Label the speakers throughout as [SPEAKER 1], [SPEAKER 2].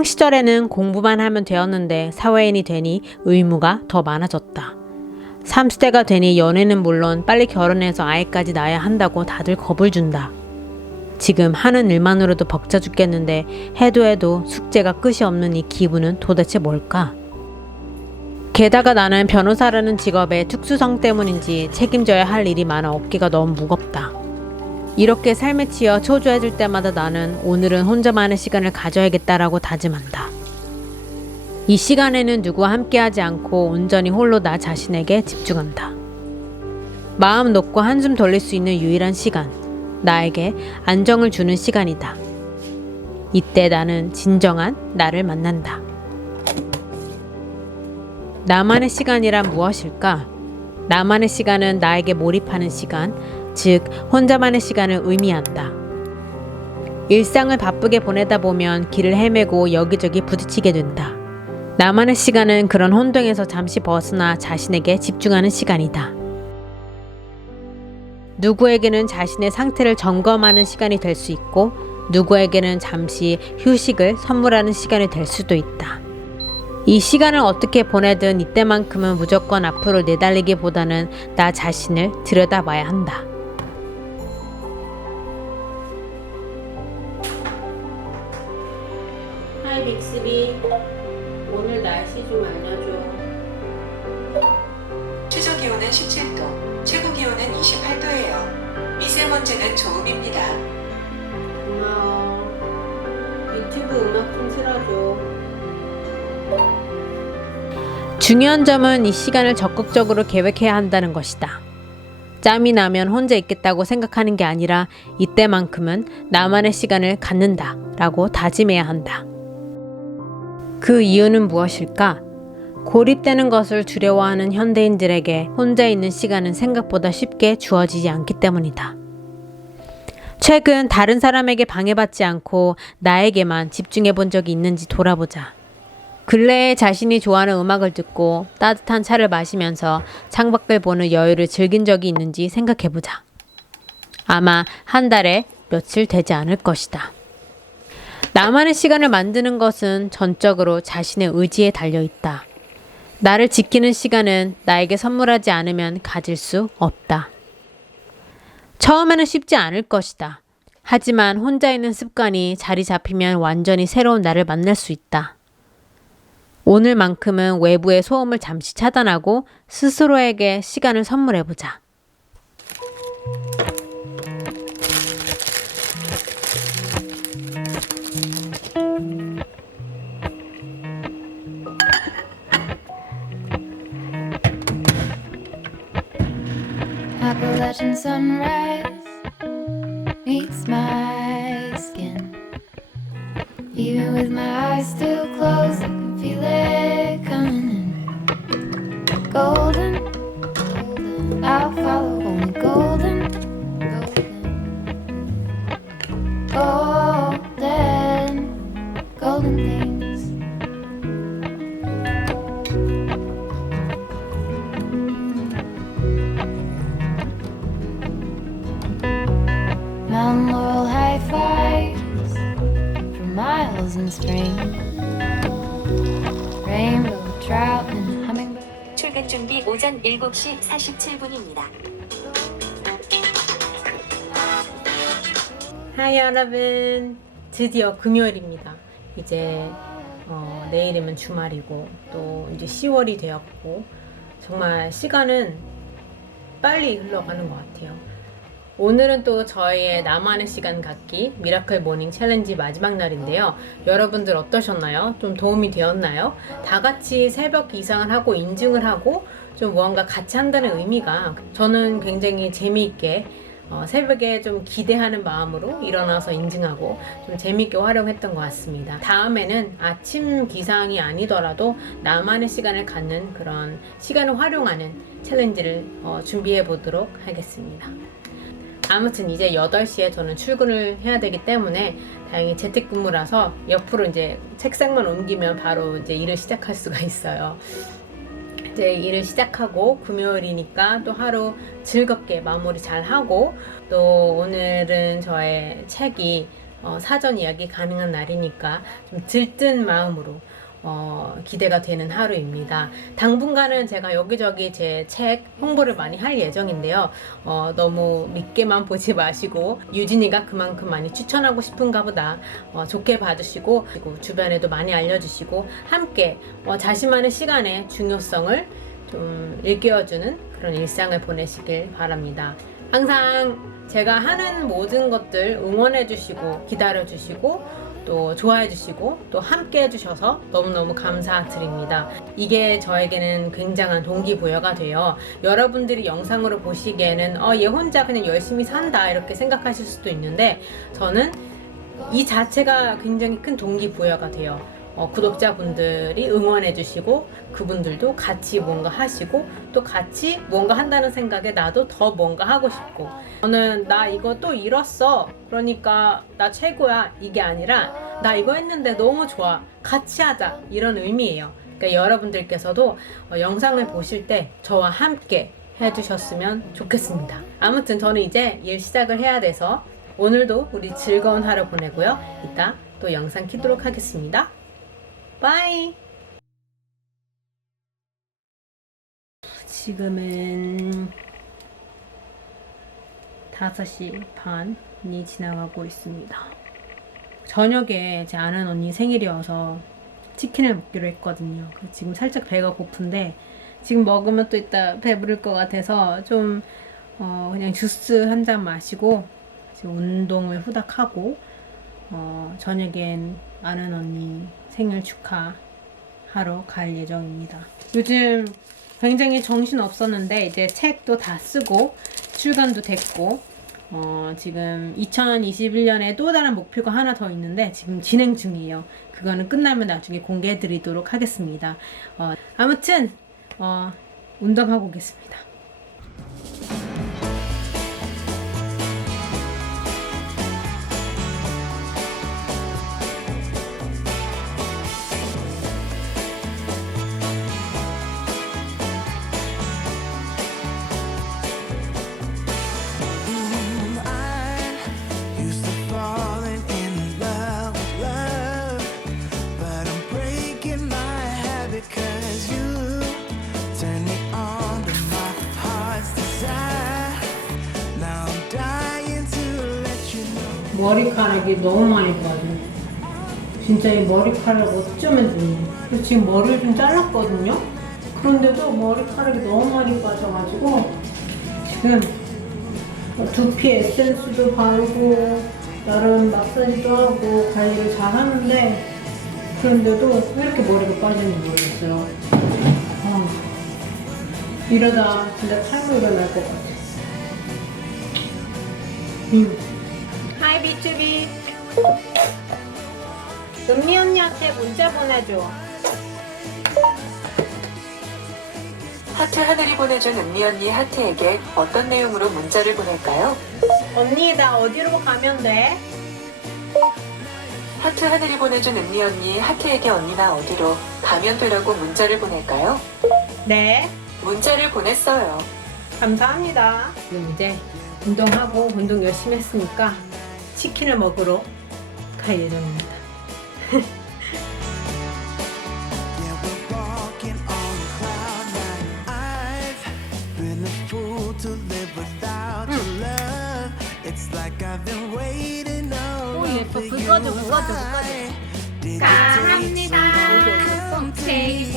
[SPEAKER 1] 학창 시절에는 공부만 하면 되었는데 사회인이 되니 의무가 더 많아졌다. 30대가 되니 연애는 물론 빨리 결혼해서 아이까지 낳아야 한다고 다들 겁을 준다. 지금 하는 일만으로도 벅차 죽겠는데 해도 해도 숙제가 끝이 없는 이 기분은 도대체 뭘까? 게다가 나는 변호사라는 직업의 특수성 때문인지 책임져야 할 일이 많아 어깨가 너무 무겁다. 이렇게 삶에 치여 초조해질 때마다 나는 오늘은 혼자만의 시간을 가져야겠다라고 다짐한다. 이 시간에는 누구와 함께하지 않고 온전히 홀로 나 자신에게 집중한다. 마음 놓고 한숨 돌릴 수 있는 유일한 시간. 나에게 안정을 주는 시간이다. 이때 나는 진정한 나를 만난다. 나만의 시간이란 무엇일까? 나만의 시간은 나에게 몰입하는 시간, 즉, 혼자만의 시간을 의미한다. 일상을 바쁘게 보내다 보면 길을 헤매고 여기저기 부딪히게 된다. 나만의 시간은 그런 혼동에서 잠시 벗어나 자신에게 집중하는 시간이다. 누구에게는 자신의 상태를 점검하는 시간이 될 수 있고, 누구에게는 잠시 휴식을 선물하는 시간이 될 수도 있다. 이 시간을 어떻게 보내든 이때만큼은 무조건 앞으로 내달리기보다는 나 자신을 들여다봐야 한다. 빅스비 오늘 날씨 좀 알려줘.
[SPEAKER 2] 최저 기온은 17도, 최고 기온은 28도예요. 미세먼지는 좋음입니다.
[SPEAKER 1] 고마워. 유튜브 음악 좀 틀어줘. 중요한 점은 이 시간을 적극적으로 계획해야 한다는 것이다. 짬이 나면 혼자 있겠다고 생각하는 게 아니라 이때만큼은 나만의 시간을 갖는다 라고 다짐해야 한다. 그 이유는 무엇일까? 고립되는 것을 두려워하는 현대인들에게 혼자 있는 시간은 생각보다 쉽게 주어지지 않기 때문이다. 최근 다른 사람에게 방해받지 않고 나에게만 집중해 본 적이 있는지 돌아보자. 근래에 자신이 좋아하는 음악을 듣고 따뜻한 차를 마시면서 창밖을 보는 여유를 즐긴 적이 있는지 생각해 보자. 아마 한 달에 며칠 되지 않을 것이다. 나만의 시간을 만드는 것은 전적으로 자신의 의지에 달려 있다. 나를 지키는 시간은 나에게 선물하지 않으면 가질 수 없다. 처음에는 쉽지 않을 것이다. 하지만 혼자 있는 습관이 자리 잡히면 완전히 새로운 나를 만날 수 있다. 오늘만큼은 외부의 소음을 잠시 차단하고 스스로에게 시간을 선물해보자.
[SPEAKER 3] Appalachian sunrise meets my skin. Even with my eyes still closed,
[SPEAKER 4] 오전 7시 47분입니다.
[SPEAKER 1] 하이 여러분. 드디어 금요일입니다. 이제 어, 내일이면 주말이고 또 이제 10월이 되었고 정말 시간은 빨리 흘러가는 것 같아요 오늘은 또 저희의 나만의 시간 갖기 미라클 모닝 챌린지 마지막 날인데요 여러분들 어떠셨나요? 좀 도움이 되었나요? 다 같이 새벽 이상을 하고 인증을 하고 좀 무언가 같이 한다는 의미가 저는 굉장히 재미있게 어, 새벽에 좀 기대하는 마음으로 일어나서 인증하고 좀 재밌게 활용했던 것 같습니다. 다음에는 아침 기상이 아니더라도 나만의 시간을 갖는 그런 시간을 활용하는 챌린지를 어, 준비해 보도록 하겠습니다. 아무튼 이제 8시에 저는 출근을 해야 되기 때문에 다행히 재택근무라서 옆으로 이제 책상만 옮기면 바로 이제 일을 시작할 수가 있어요. 이제 일을 시작하고 금요일이니까 또 하루 즐겁게 마무리 잘 하고 또 오늘은 저의 책이 어, 사전 예약이 가능한 날이니까 좀 들뜬 마음으로 어, 기대가 되는 하루입니다. 당분간은 제가 여기저기 제 책 홍보를 많이 할 예정인데요. 어, 너무 믿게만 보지 마시고 유진이가 그만큼 많이 추천하고 싶은가 보다 어, 좋게 봐주시고 그리고 주변에도 많이 알려주시고 함께 어, 자신만의 시간의 중요성을 좀 일깨워주는 그런 일상을 보내시길 바랍니다. 항상 제가 하는 모든 것들 응원해주시고 기다려주시고 또 좋아해 주시고 또 함께 해 주셔서 너무너무 감사드립니다. 이게 저에게는 굉장한 동기부여가 되어 여러분들이 영상으로 보시기에는 어, 얘 혼자 그냥 열심히 산다 이렇게 생각하실 수도 있는데 저는 이 자체가 굉장히 큰 동기부여가 돼요. 어, 구독자분들이 응원해주시고 그분들도 같이 뭔가 하시고 또 같이 뭔가 한다는 생각에 나도 더 뭔가 하고 싶고 저는 나 이거 또 잃었어 그러니까 나 최고야 이게 아니라 나 이거 했는데 너무 좋아 같이 하자 이런 의미예요. 그러니까 여러분들께서도 어, 영상을 보실 때 저와 함께 해주셨으면 좋겠습니다. 아무튼 저는 이제 일 시작을 해야 돼서 오늘도 우리 즐거운 하루 보내고요. 이따 또 영상 키도록 하겠습니다. 바이! 지금은 5시 반이 지나가고 있습니다. 저녁에 제 아는 언니 생일이어서 치킨을 먹기로 했거든요. 지금 살짝 배가 고픈데 지금 먹으면 또 이따 배부를 것 같아서 좀 어, 그냥 주스 한 잔 마시고 운동을 후닥 하고 어, 저녁엔 아는 언니 생일 축하하러 갈 예정입니다. 요즘 굉장히 정신 없었는데 이제 책도 다 쓰고 출간도 됐고 어, 지금 2021년에 또 다른 목표가 하나 더 있는데 지금 진행 중이에요. 그거는 끝나면 나중에 공개해 드리도록 하겠습니다. 어, 아무튼 어, 운동하고 오겠습니다. 머리카락이 너무 많이 빠져. 진짜 이 머리카락 어쩌면 좋니? 지금 머리를 좀 잘랐거든요? 그런데도 머리카락이 너무 많이 빠져가지고 지금 뭐 두피 에센스도 바르고 나름 마사지도 하고 관리를 잘 하는데 그런데도 왜 이렇게 머리가 빠지는지 모르겠어요. 아, 이러다 진짜 탈모 일어날 것 같아. 음. 비투비 은미 언니한테 문자 보내줘
[SPEAKER 2] 하트 하늘이 보내준 은미 언니 하트에게 어떤 내용으로 문자를 보낼까요?
[SPEAKER 1] 언니 나 어디로 가면 돼?
[SPEAKER 2] 하트 하늘이 보내준 은미 언니 하트에게 언니나 어디로 가면 되라고 문자를 보낼까요?
[SPEAKER 1] 네
[SPEAKER 2] 문자를 보냈어요.
[SPEAKER 1] 감사합니다 이제 운동하고 운동 열심히 했으니까 치킨을 먹으러 갈 예정입니다 오, 예뻐. 그거 좀, 그거 좀.
[SPEAKER 5] 감사합니다.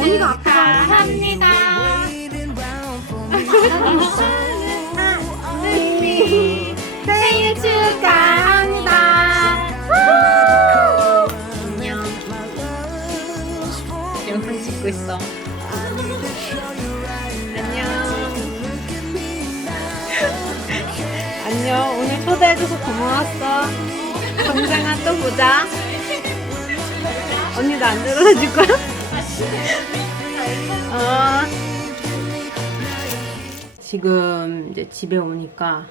[SPEAKER 3] 언니가 감사합니다.
[SPEAKER 1] 영상 찍고 있어 안녕 안녕 오늘 초대해줘서 고마웠어 동생아 또 보자 언니도 안 들어줄 거야? 어. 지금 이제 집에 오니까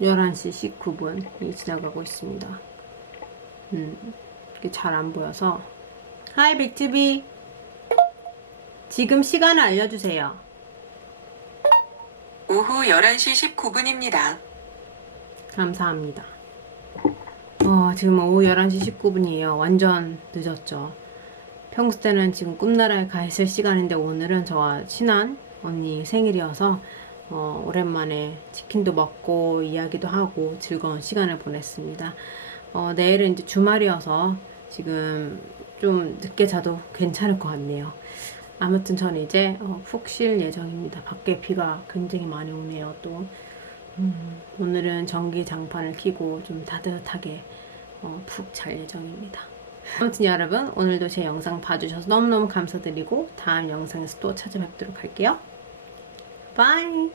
[SPEAKER 1] 11시 19분이 지나가고 있습니다. 음, 이게 잘 안 보여서. 하이 빅티비. 지금 시간을 알려주세요.
[SPEAKER 2] 오후 11시 19분입니다.
[SPEAKER 1] 감사합니다. 어, 지금 오후 11시 19분이에요. 완전 늦었죠. 평소 때는 지금 꿈나라에 가 있을 시간인데 오늘은 저와 친한 언니 생일이어서 어, 오랜만에 치킨도 먹고 이야기도 하고 즐거운 시간을 보냈습니다. 어, 내일은 이제 주말이어서 지금 좀 늦게 자도 괜찮을 것 같네요. 아무튼 저는 이제 어, 푹쉴 예정입니다. 밖에 비가 굉장히 많이 오네요. 또 음, 오늘은 전기 장판을 켜고 좀 따뜻하게 어, 푹 잘 예정입니다. 아무튼 여러분 오늘도 제 영상 봐주셔서 너무너무 감사드리고 다음 영상에서 또 찾아뵙도록 할게요. 바이